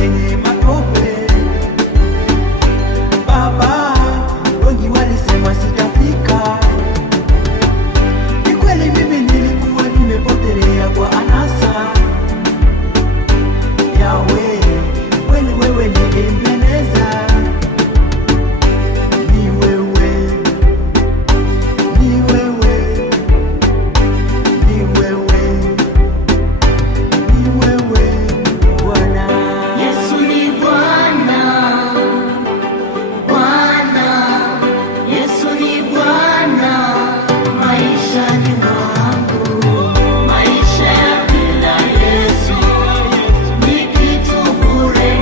lenye matope. Baba, wengi walisema sitafika. Ni kweli mimi nilikuwa nimepotelea kwa anasa. Yawe, kweli wewe ni Ebeneza. Ni wewe, ni wewe, ni wewe, ni wewe Bwana. Yesu ni Bwana, Bwana. Yesu ni Bwana maishani mwangu. Maisha ya bila Yesu ni kitu bure.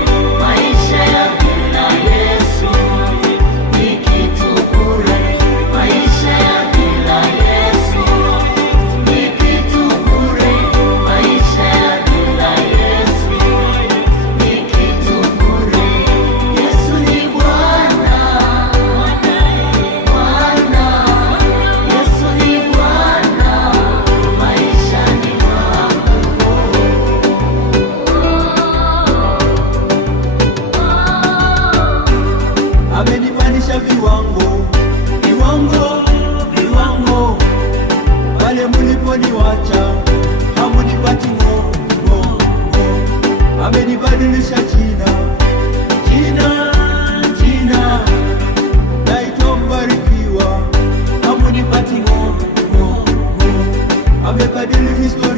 Maisha ya bila Yesu ni kitu bure. Maisha ya bila Yesu ni kitu bure. Maisha ya bila Yesu ni kitu bure. Yesu ni Bwana, Bwana. Yesu ni Bwana maishani mwangu. Amenipandisha viwango, viwango, viwango. Pale mliponiwacha hamunipati ng'o. Amenibadilisha jina, jina. Naitwa mbarikiwa, hamunipati ng'o. Amebadili historia.